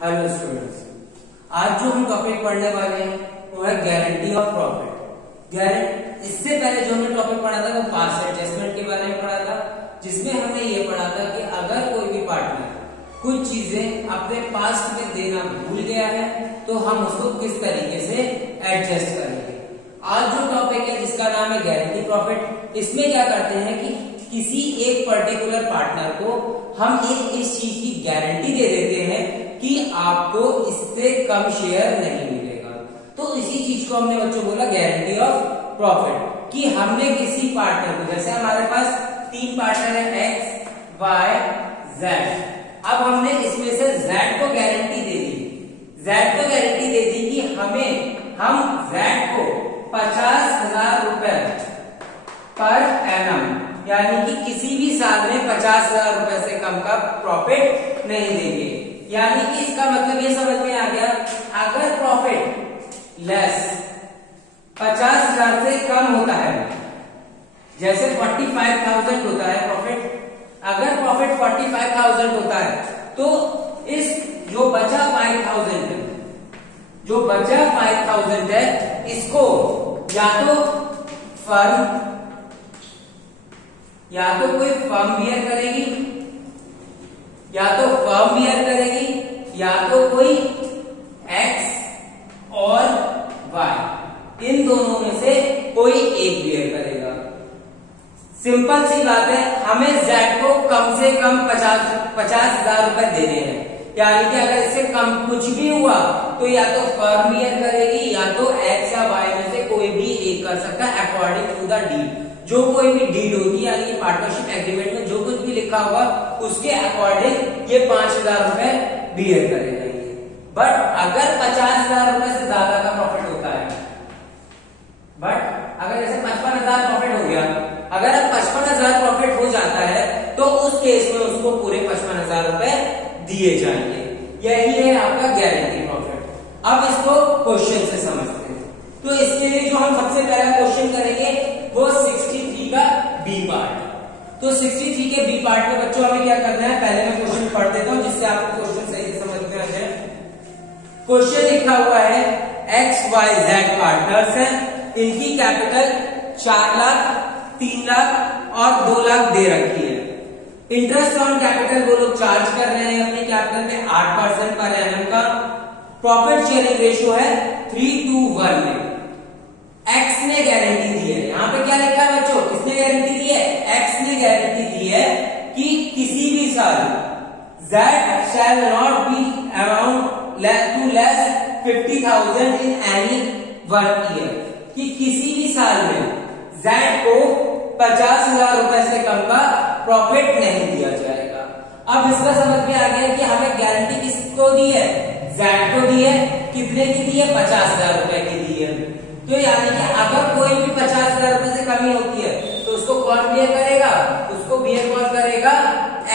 Hello students, आज जो हम टॉपिक पढ़ने वाले हैं वो है गारंटी ऑफ प्रॉफिट। इससे पहले जो हमने टॉपिक पढ़ा था वो पास्ट एडजस्टमेंट के बारे में पढ़ा था, जिसमें हमने ये पढ़ा था कि अगर कोई भी पार्टनर कुछ चीजें अपने पास्ट में देना भूल गया है तो हम उसको किस तरीके से एडजस्ट करेंगे। आज जो टॉपिक है जिसका नाम है गारंटी प्रॉफिट, इसमें क्या करते हैं कि किसी एक पर्टिकुलर पार्टनर को हम इस चीज की गारंटी दे देते हैं कि आपको इससे कम शेयर नहीं मिलेगा। तो इसी चीज को हमने बच्चों बोला गारंटी ऑफ प्रॉफिट, कि हमने किसी पार्टनर को, जैसे हमारे पास 3 पार्टनर है X, Y, Z। अब हमने इसमें से Z को गारंटी दे दी, Z को गारंटी दे दी कि हम Z को 50,000 रुपए पर एनम, यानी कि किसी भी साल में 50,000 रुपए से कम का प्रॉफिट नहीं देंगे। यानी कि इसका मतलब ये समझ में आ गया, अगर प्रॉफिट लेस 50,000 से कम होता है, जैसे 45,000 होता है प्रॉफिट, अगर प्रॉफिट 45,000 होता है तो इस जो बचा 5,000 है, इसको या तो कोई फर्म बियर करेगी, या तो कोई X और Y, इन दोनों में से कोई एक बियर करेगा। सिंपल सी बात है, हमें Z को कम से कम 50,000 रुपए देने हैं। यानी कि अगर इससे कम कुछ भी हुआ तो या तो फर्म बियर करेगी, या तो X या Y में से कोई भी एक कर सकता है अकॉर्डिंग टू द डीड। जो कोई भी डीड होगी, यानी कि पार्टनरशिप एग्रीमेंट में जो कुछ भी लिखा होगा उसके अकॉर्डिंग ये 5,000 रुपए बियर करेगा। बट अगर 50,000 रुपए से ज्यादा का प्रॉफिट होता है, अगर जैसे 55,000 प्रॉफिट हो गया, अगर अब 55,000 प्रॉफिट हो जाता है तो उस केस में उसको पूरे 55,000 रुपए दिए जाएंगे। यही है आपका गारंटी प्रॉफिट। अब इसको क्वेश्चन से समझते हैं। तो इसके लिए जो हम सबसे पहला क्वेश्चन करेंगे वो 63 का बी पार्ट। तो 63 के बी पार्ट में बच्चों हमें क्या करना है, पहले मैं क्वेश्चन पढ़ देता हूं जिससे आपको क्वेश्चन सही से समझ में आ जाए। क्वेश्चन लिखा हुआ है XYZ पार्टनर्स हैं, इनकी कैपिटल 4 लाख, 3 लाख और 2 लाख दे रखी है। इंटरेस्ट ऑन कैपिटल वो लोग चार्ज कर रहे हैं अपनी कैपिटल में 8% पर एनम का। प्रॉफिट शेयरिंग रेशियो है 3:1 में। X ने गारंटी दी है, यहाँ पे क्या लिखा है बच्चों, किसने गारंटी दी है? X ने गारंटी दी है कि किसी भी साल Z shall not be around to less 50,000 in any one year, कि किसी भी साल में Z को 50,000 रुपए से कम का प्रॉफिट नहीं दिया जाएगा। अब इसका समझ में आ गया कि हमें गारंटी किसको दी है? Z को दी है। कितने की दी है? 50,000 रुपए की दी है। तो यानी कि अगर कोई भी 50,000 रुपए से कमी होती है तो उसको कौन बियर करेगा? उसको बियर कौन करेगा?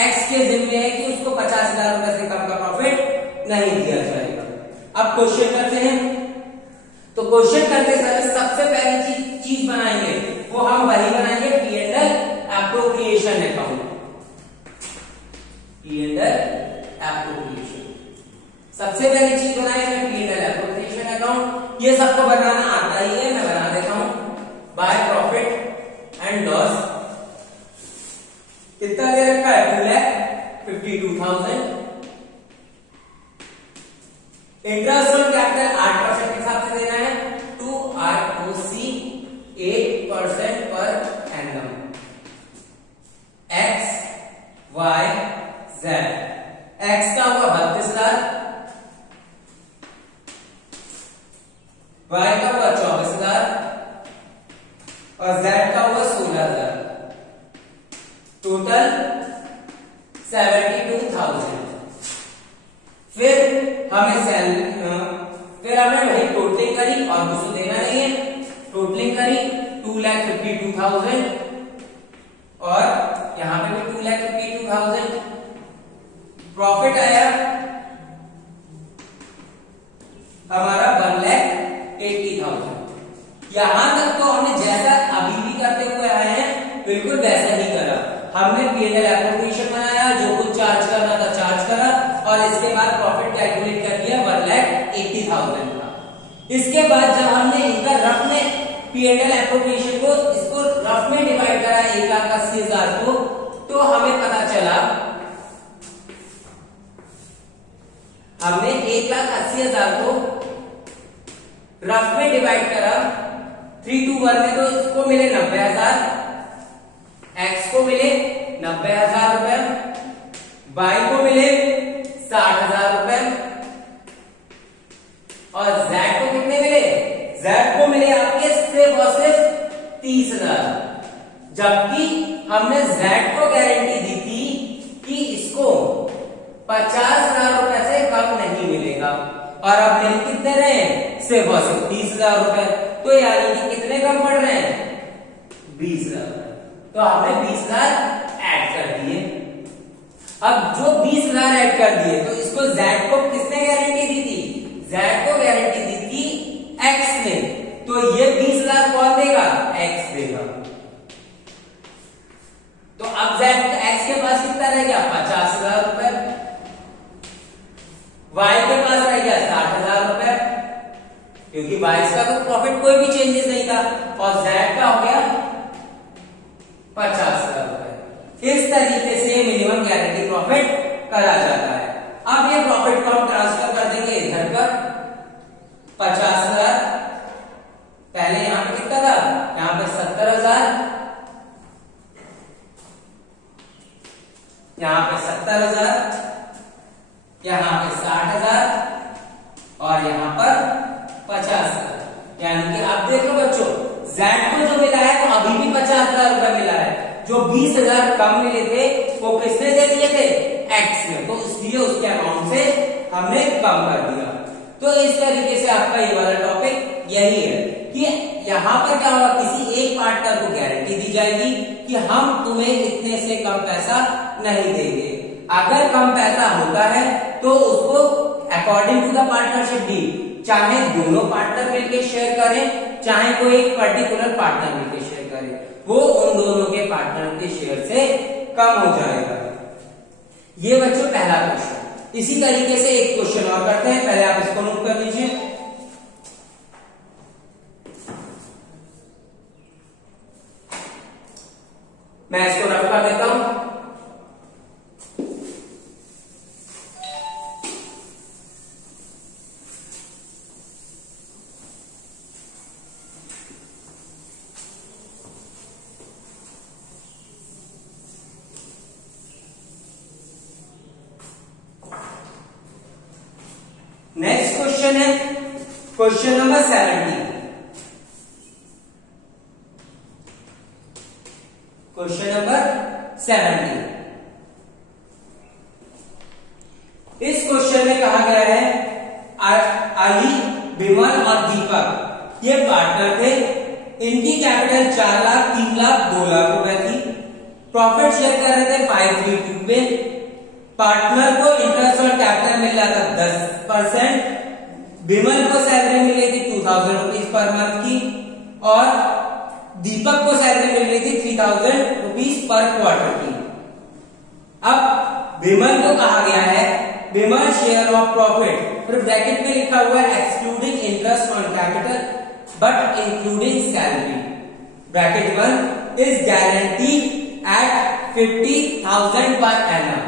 X के जिम्मे है कि उसको 50,000 रुपए से कम का प्रॉफिट नहीं दिया जाएगा। अब क्वेश्चन करते हैं। तो क्वेश्चन करते समय सबसे पहली चीज बनाएंगे वो हम वही बनाएंगे, P&L appropriation account. P&L appropriation सबसे पहली चीज बनाएंगे, P&L एप्रोप्रिएशन अकाउंट। ये सबको बनाना आता ही है, मैं बना देता हूं। बाय प्रॉफिट एंड लॉस कितना दे रखा है? 2,52,000। इंटरेस्ट ऑन कैपिटल 8% के हिसाब से देना है, 2 ROC 8% per annum. X Y Z, X का हुआ 32,000, Y का हुआ 24,000 और Z का हुआ 16,000। टोटल 72,000। फिर हमने वही टोटलिंग करी और कुछ देना नहीं है। टोटलिंग करी 2,52,000 और यहां पे भी 2,52,000। प्रॉफिट आया हमारा 1,80,000। यहां तक तो हमने जैसा अभी भी करते हुए आए हैं बिल्कुल वैसा ही करा। हमने P&L एप्रोप्रिएशन बनाया, जो कुछ चार्ज करना था चार्ज करा और इसके बाद बार प्रॉफिट कैलकुलेट कर दिया 1,80,000 का। इसके बाद जब हमने इनका रफ में P&L एप्रोप्रिएशन को इसको रफ में डिवाइड करा 1,80,000 को, तो हमें पता चला हमने 1,80,000 को रफ में डिवाइड करा 3 to 1 में, तो इसको मिले 90,000, x को मिले 90,000 रुपए, y को मिले 60,000 रुपए और z को कितने मिले? z को मिले आपके सिर्फ और सिर्फ 30,000, जबकि हमने z को गारंटी दी थी कि इसको 50,000 रुपए से कम नहीं मिलेगा, और अब मिल कितने रहे हैं? सिर्फ और सिर्फ 30,000 रुपए। तो यानी कि कितने कम पड़ रहे हैं? 20,000। तो हमने 20,000 ऐड कर दिए। अब जो 20,000 ऐड कर दिए, तो इसको z को किसने गारंटी दी थी? z को गारंटी दी थी x ने, तो ये 20,000 कौन देगा? x देगा। तो अब z x के पास कितना रह गया? 50,000 रुपए, y के पास रह गया 60,000 रुपए, क्योंकि y का तो प्रॉफिट कोई भी चेंजेस नहीं था, और z का हो गया 50,000 रुपए। इस तरीके से मिनिमम गारंटी प्रॉफिट करा जाता है। अब ये प्रॉफिट को हम ट्रांसफर कर देंगे इधर पर 50,000, पहले यहां पे कितना था? यहां पे 70,000, यहां पे 70,000, यहां पे 60,000 और यहां पर 50,000। यानी कि आप देख लो बच्चों, z को जो मिला है वो अभी भी 50,000 रुपए मिला है, जो 20,000 कम मिले थे वो किसने दे दिए थे? x ने, तो इसलिए उसके अमाउंट से हमने कम कर दिया। तो इस तरीके से आपका ये वाला टॉपिक यही है कि यहाँ पर क्या होगा, किसी एक पार्टनर को गारंटी दी जाएगी कि हम तुम्हें इतने से कम पैसा नहीं देंगे। अगर कम पैसा होता है तो उसको according to the partnership deal, चाहे दोनों पार्टनर मिलकर शेयर करें, चाहे कोई एक पर्टिकुलर पार्टनर मिलकर शेयर करे, वो उन दोनों के पार्टनर के शेयर से कम हो जाएगा। ये बच्चों पहला क्वेश्चन। इसी तरीके से एक क्वेश्चन और करते हैं, पहले आप इसको नोट कर लीजिए। मैं इसको रफ कर देता हूं। नेक्स्ट क्वेश्चन है क्वेश्चन नंबर 70। Question number 70। इस क्वेश्चन में कहा गया है अली, विमल और दीपक ये पार्टनर थे, इनकी कैपिटल 4 लाख, 3 लाख, 2 लाख रुपए थी। प्रॉफिट शेयर कर रहे थे 532 पे। पार्टनर को इंटरेस्ट और कैपिटल मिल रहा था 10%। विमल को सैलरी मिल रही थी 2,000 रुपीज पर मंथ की, और दीपक को सैलरी मिल रही थी 3,000 रुपीज पर क्वार्टर की। अब विमल को कहा गया है विमल शेयर ऑफ प्रॉफिट, फिर ब्रैकेट में लिखा हुआ है excluding interest on capital but including salary, bracket 1 is guarantee at 50,000 per annum.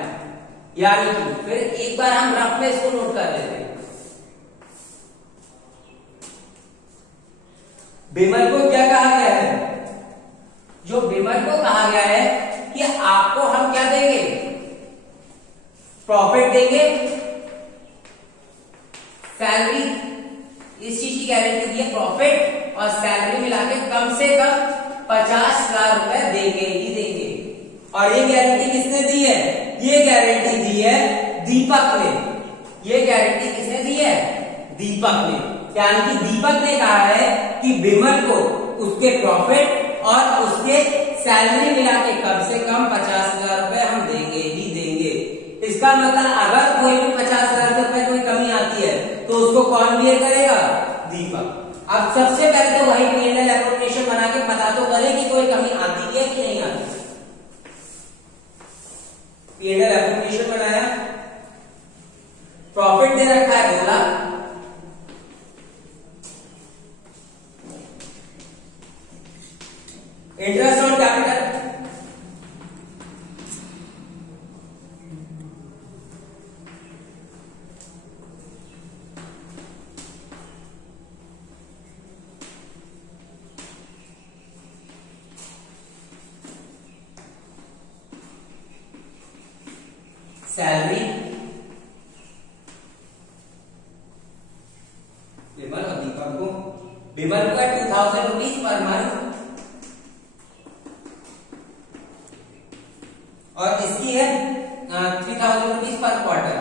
यानी कि फिर एक बार हम रफ में इसको नोट कर लेते हैं। विमल को क्या कहा गया है? जो विमल को कहा गया है कि आपको हम क्या देंगे? प्रॉफिट देंगे, सैलरी, इस चीज की गारंटी दी है, प्रॉफिट और सैलरी मिला के कम से कम 50,000 रुपए देंगे ही देंगे। और ये गारंटी किसने दी है? ये गारंटी दी है दीपक ने। ये गारंटी किसने दी है? दीपक ने। यानी कि दीपक ने कहा है कि विमल को उसके प्रॉफिट और उसके सैलरी मिला के कम से कम 50,000 रुपए हम देंगे ही देंगे। इसका मतलब अगर कोई भी 50,000 रुपए कोई कमी आती है तो उसको कौन बियर करेगा? दीपक। अब सबसे पहले तो वही P&L एप्रोप्रिएशन बना के पता तो करे कि कोई कमी आती है कि नहीं आती। P&L एप्रोप्रिएशन बनाया प्रॉफिट दे रखा है 2 lakh, interest on capital salary Vimal और दीपक को, विमल को 2000 रुपीज पर मंथ और इसकी है 3000 रुपीज पर क्वार्टर।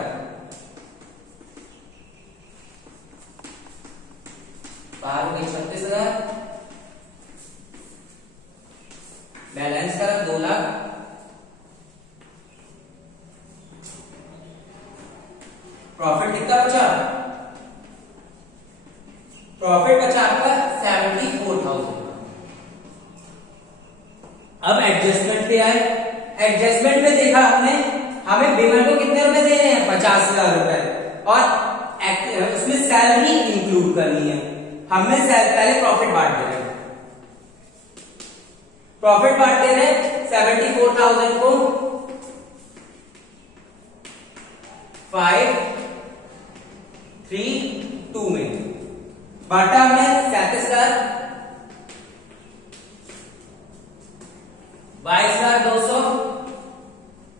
बाहर हो गई 36,000, बैलेंस करा 2 लाख, प्रॉफिट कितना बचा? प्रॉफिट बचा आपका 74,000। अब एडजस्टमेंट पे आए, एडजस्टमेंट में देखा हमने, हमें विमल को कितने रुपए देने हैं? 50,000 रुपए, और उसमें सैलरी इंक्लूड करनी है। हमने पहले प्रॉफिट बांट दे रहे हैं, प्रॉफिट बांट दे रहे हैं 74,000 को 5, 3, 2 में बांटा हमने 37,000, 22,200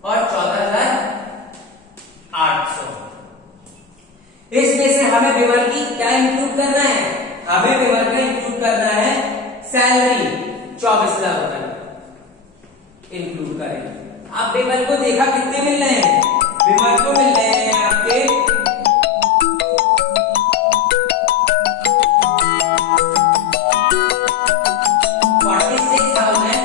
और 14,800। इसमें से हमें विमल की क्या इंक्लूड करना है? हमें विमल का इंक्लूड करना है सैलरी 24,000 रुपए इंक्लूड करेंगे। आप विमल को देखा कितने मिल रहे हैं? विमल को मिल रहे हैं आपके 38,000